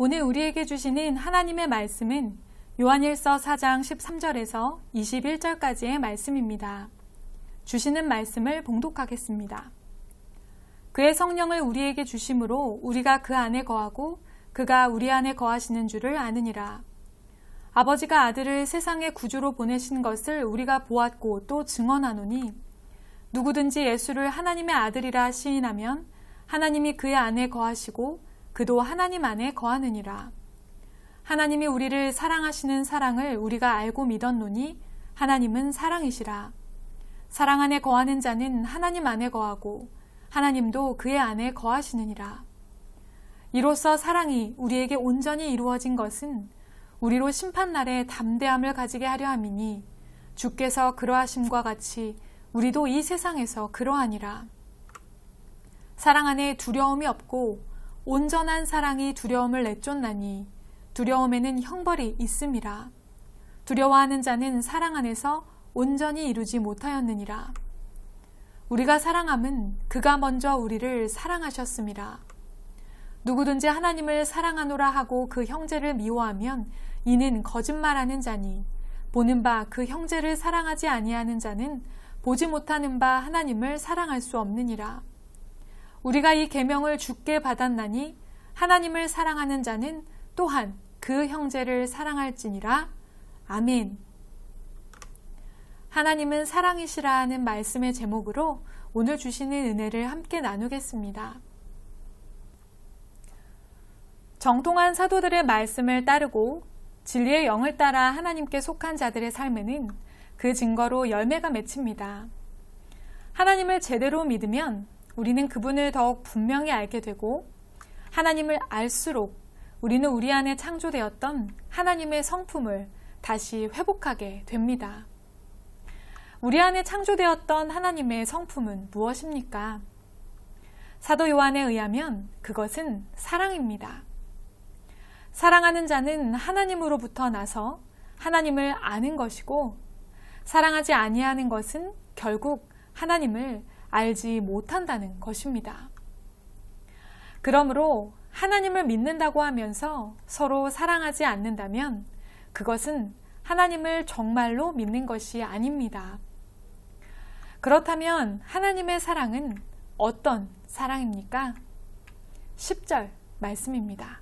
오늘 우리에게 주시는 하나님의 말씀은 요한일서 4장 13절에서 21절까지의 말씀입니다. 주시는 말씀을 봉독하겠습니다. 그의 성령을 우리에게 주심으로 우리가 그 안에 거하고 그가 우리 안에 거하시는 줄을 아느니라. 아버지가 아들을 세상의 구주로 보내신 것을 우리가 보았고 또 증언하노니 누구든지 예수를 하나님의 아들이라 시인하면 하나님이 그의 안에 거하시고 그도 하나님 안에 거하느니라. 하나님이 우리를 사랑하시는 사랑을 우리가 알고 믿었노니 하나님은 사랑이시라. 사랑 안에 거하는 자는 하나님 안에 거하고 하나님도 그의 안에 거하시느니라. 이로써 사랑이 우리에게 온전히 이루어진 것은 우리로 심판날에 담대함을 가지게 하려 함이니 주께서 그러하심과 같이 우리도 이 세상에서 그러하니라. 사랑 안에 두려움이 없고 온전한 사랑이 두려움을 내쫓나니 두려움에는 형벌이 있음이라. 두려워하는 자는 사랑 안에서 온전히 이루지 못하였느니라. 우리가 사랑함은 그가 먼저 우리를 사랑하셨음이라. 누구든지 하나님을 사랑하노라 하고 그 형제를 미워하면 이는 거짓말하는 자니 보는 바 그 형제를 사랑하지 아니하는 자는 보지 못하는 바 하나님을 사랑할 수 없느니라. 우리가 이 계명을 주께 받았나니 하나님을 사랑하는 자는 또한 그 형제를 사랑할지니라. 아멘. 하나님은 사랑이시라 하는 말씀의 제목으로 오늘 주시는 은혜를 함께 나누겠습니다. 정통한 사도들의 말씀을 따르고 진리의 영을 따라 하나님께 속한 자들의 삶에는 그 증거로 열매가 맺힙니다. 하나님을 제대로 믿으면 우리는 그분을 더욱 분명히 알게 되고 하나님을 알수록 우리는 우리 안에 창조되었던 하나님의 성품을 다시 회복하게 됩니다. 우리 안에 창조되었던 하나님의 성품은 무엇입니까? 사도 요한에 의하면 그것은 사랑입니다. 사랑하는 자는 하나님으로부터 나서 하나님을 아는 것이고 사랑하지 아니하는 것은 결국 하나님을 알지 못한다는 것입니다. 그러므로 하나님을 믿는다고 하면서 서로 사랑하지 않는다면 그것은 하나님을 정말로 믿는 것이 아닙니다. 그렇다면 하나님의 사랑은 어떤 사랑입니까? 10절 말씀입니다.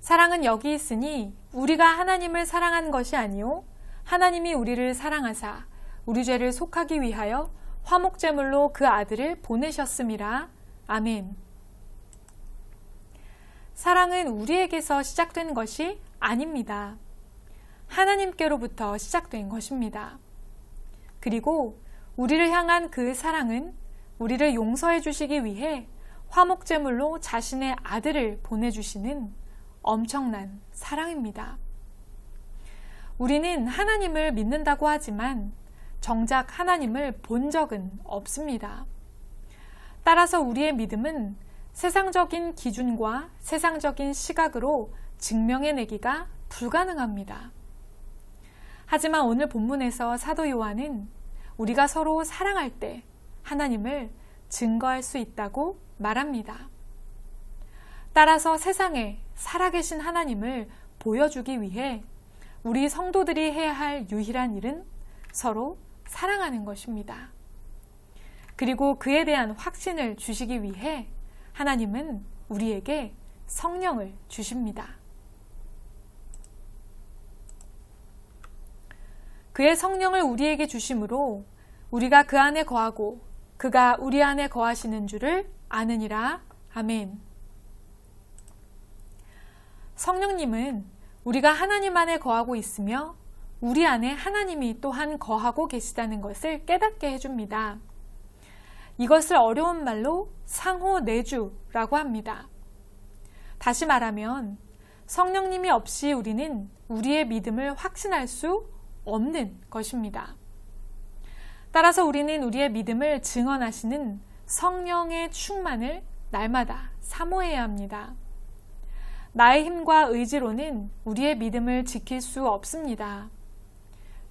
사랑은 여기 있으니 우리가 하나님을 사랑한 것이 아니요 하나님이 우리를 사랑하사 우리 죄를 속하기 위하여 화목제물로 그 아들을 보내셨음이라. 아멘. 사랑은 우리에게서 시작된 것이 아닙니다. 하나님께로부터 시작된 것입니다. 그리고 우리를 향한 그 사랑은 우리를 용서해 주시기 위해 화목제물로 자신의 아들을 보내주시는 엄청난 사랑입니다. 우리는 하나님을 믿는다고 하지만 정작 하나님을 본 적은 없습니다. 따라서 우리의 믿음은 세상적인 기준과 세상적인 시각으로 증명해내기가 불가능합니다. 하지만 오늘 본문에서 사도 요한은 우리가 서로 사랑할 때 하나님을 증거할 수 있다고 말합니다. 따라서 세상에 살아계신 하나님을 보여주기 위해 우리 성도들이 해야 할 유일한 일은 서로 사랑하는 것입니다. 그리고 그에 대한 확신을 주시기 위해 하나님은 우리에게 성령을 주십니다. 그의 성령을 우리에게 주심으로 우리가 그 안에 거하고 그가 우리 안에 거하시는 줄을 아느니라. 아멘. 성령님은 우리가 하나님 안에 거하고 있으며 우리 안에 하나님이 또한 거하고 계시다는 것을 깨닫게 해줍니다. 이것을 어려운 말로 상호내주라고 합니다. 다시 말하면 성령님이 없이 우리는 우리의 믿음을 확신할 수 없는 것입니다. 따라서 우리는 우리의 믿음을 증언하시는 성령의 충만을 날마다 사모해야 합니다. 나의 힘과 의지로는 우리의 믿음을 지킬 수 없습니다.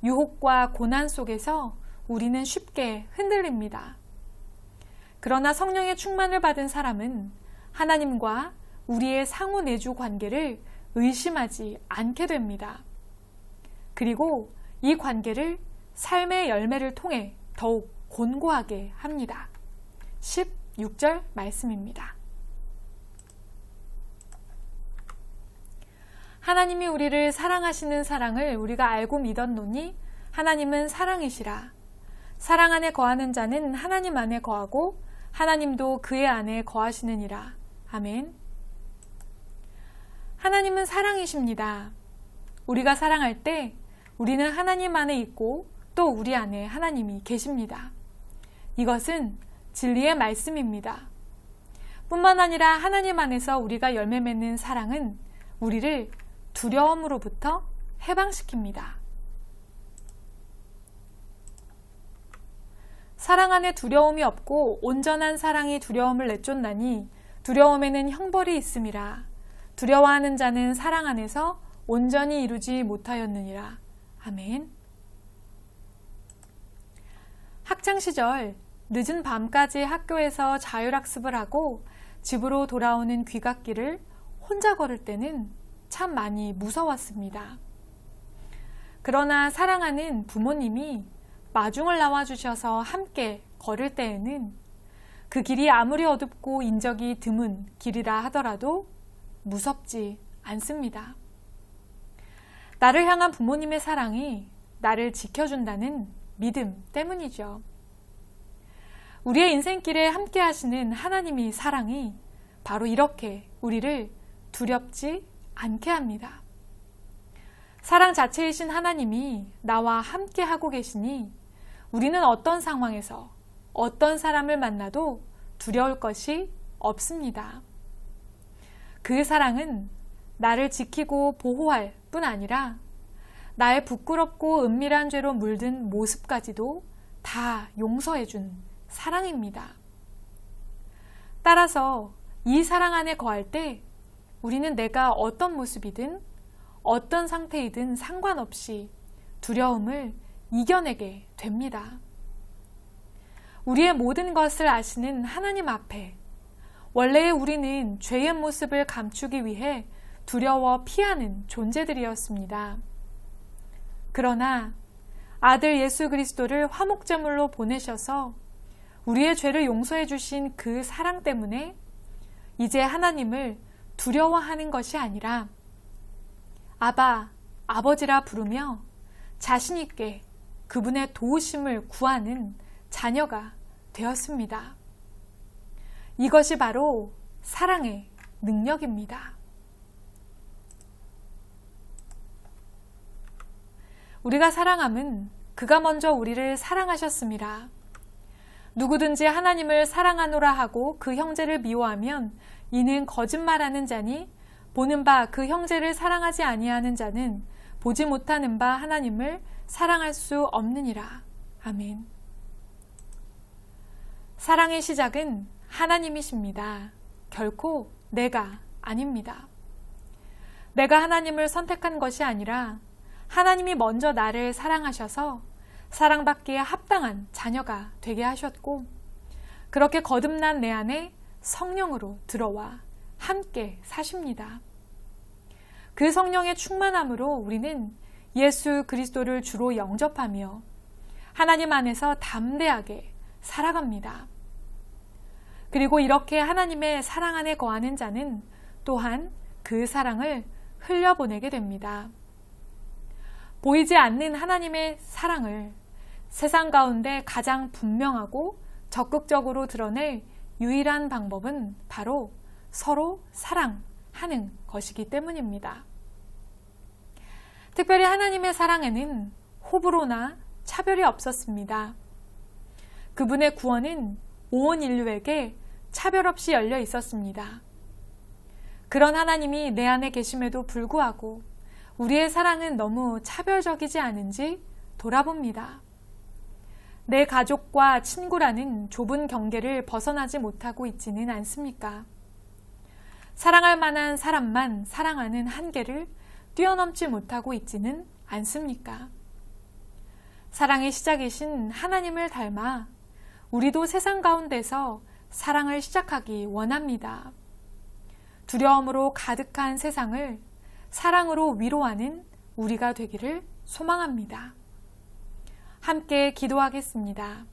유혹과 고난 속에서 우리는 쉽게 흔들립니다. 그러나 성령의 충만을 받은 사람은 하나님과 우리의 상호 내주 관계를 의심하지 않게 됩니다. 그리고 이 관계를 삶의 열매를 통해 더욱 곤고하게 합니다. 16절 말씀입니다. 하나님이 우리를 사랑하시는 사랑을 우리가 알고 믿었노니 하나님은 사랑이시라. 사랑 안에 거하는 자는 하나님 안에 거하고 하나님도 그의 안에 거하시느니라. 아멘. 하나님은 사랑이십니다. 우리가 사랑할 때 우리는 하나님 안에 있고 또 우리 안에 하나님이 계십니다. 이것은 진리의 말씀입니다. 뿐만 아니라 하나님 안에서 우리가 열매 맺는 사랑은 우리를 두려움으로부터 해방시킵니다. 사랑 안에 두려움이 없고 온전한 사랑이 두려움을 내쫓나니 두려움에는 형벌이 있음이라. 두려워하는 자는 사랑 안에서 온전히 이루지 못하였느니라. 아멘. 학창시절 늦은 밤까지 학교에서 자율학습을 하고 집으로 돌아오는 귀갓길을 혼자 걸을 때는 참 많이 무서웠습니다. 그러나 사랑하는 부모님이 마중을 나와주셔서 함께 걸을 때에는 그 길이 아무리 어둡고 인적이 드문 길이라 하더라도 무섭지 않습니다. 나를 향한 부모님의 사랑이 나를 지켜준다는 믿음 때문이죠. 우리의 인생길에 함께 하시는 하나님의 사랑이 바로 이렇게 우리를 두렵지 않게 합니다. 사랑 자체이신 하나님이 나와 함께 하고 계시니 우리는 어떤 상황에서 어떤 사람을 만나도 두려울 것이 없습니다. 그 사랑은 나를 지키고 보호할 뿐 아니라 나의 부끄럽고 은밀한 죄로 물든 모습까지도 다 용서해준 사랑입니다. 따라서 이 사랑 안에 거할 때 우리는 내가 어떤 모습이든 어떤 상태이든 상관없이 두려움을 이겨내게 됩니다. 우리의 모든 것을 아시는 하나님 앞에 원래의 우리는 죄의 모습을 감추기 위해 두려워 피하는 존재들이었습니다. 그러나 아들 예수 그리스도를 화목제물로 보내셔서 우리의 죄를 용서해 주신 그 사랑 때문에 이제 하나님을 두려워하는 것이 아니라 아바, 아버지라 부르며 자신 있게 그분의 도우심을 구하는 자녀가 되었습니다. 이것이 바로 사랑의 능력입니다. 우리가 사랑함은 그가 먼저 우리를 사랑하셨습니다. 누구든지 하나님을 사랑하노라 하고 그 형제를 미워하면 이는 거짓말하는 자니 보는 바 그 형제를 사랑하지 아니하는 자는 보지 못하는 바 하나님을 사랑할 수 없느니라. 아멘. 사랑의 시작은 하나님이십니다. 결코 내가 아닙니다. 내가 하나님을 선택한 것이 아니라 하나님이 먼저 나를 사랑하셔서 사랑받기에 합당한 자녀가 되게 하셨고 그렇게 거듭난 내 안에 성령으로 들어와 함께 사십니다. 그 성령의 충만함으로 우리는 예수 그리스도를 주로 영접하며 하나님 안에서 담대하게 살아갑니다. 그리고 이렇게 하나님의 사랑 안에 거하는 자는 또한 그 사랑을 흘려보내게 됩니다. 보이지 않는 하나님의 사랑을 세상 가운데 가장 분명하고 적극적으로 드러낼 유일한 방법은 바로 서로 사랑하는 것이기 때문입니다. 특별히 하나님의 사랑에는 호불호나 차별이 없었습니다. 그분의 구원은 온 인류에게 차별 없이 열려 있었습니다. 그런 하나님이 내 안에 계심에도 불구하고 우리의 사랑은 너무 차별적이지 않은지 돌아봅니다. 내 가족과 친구라는 좁은 경계를 벗어나지 못하고 있지는 않습니까? 사랑할 만한 사람만 사랑하는 한계를 뛰어넘지 못하고 있지는 않습니까? 사랑의 시작이신 하나님을 닮아 우리도 세상 가운데서 사랑을 시작하기 원합니다. 두려움으로 가득한 세상을 사랑으로 위로하는 우리가 되기를 소망합니다. 함께 기도하겠습니다.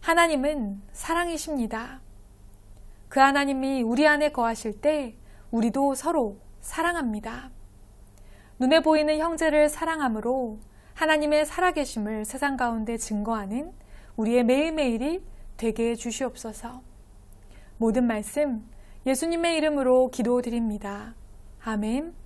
하나님은 사랑이십니다. 그 하나님이 우리 안에 거하실 때 우리도 서로 사랑합니다. 눈에 보이는 형제를 사랑함으로 하나님의 살아계심을 세상 가운데 증거하는 우리의 매일매일이 되게 해주시옵소서. 모든 말씀 예수님의 이름으로 기도드립니다. 아멘.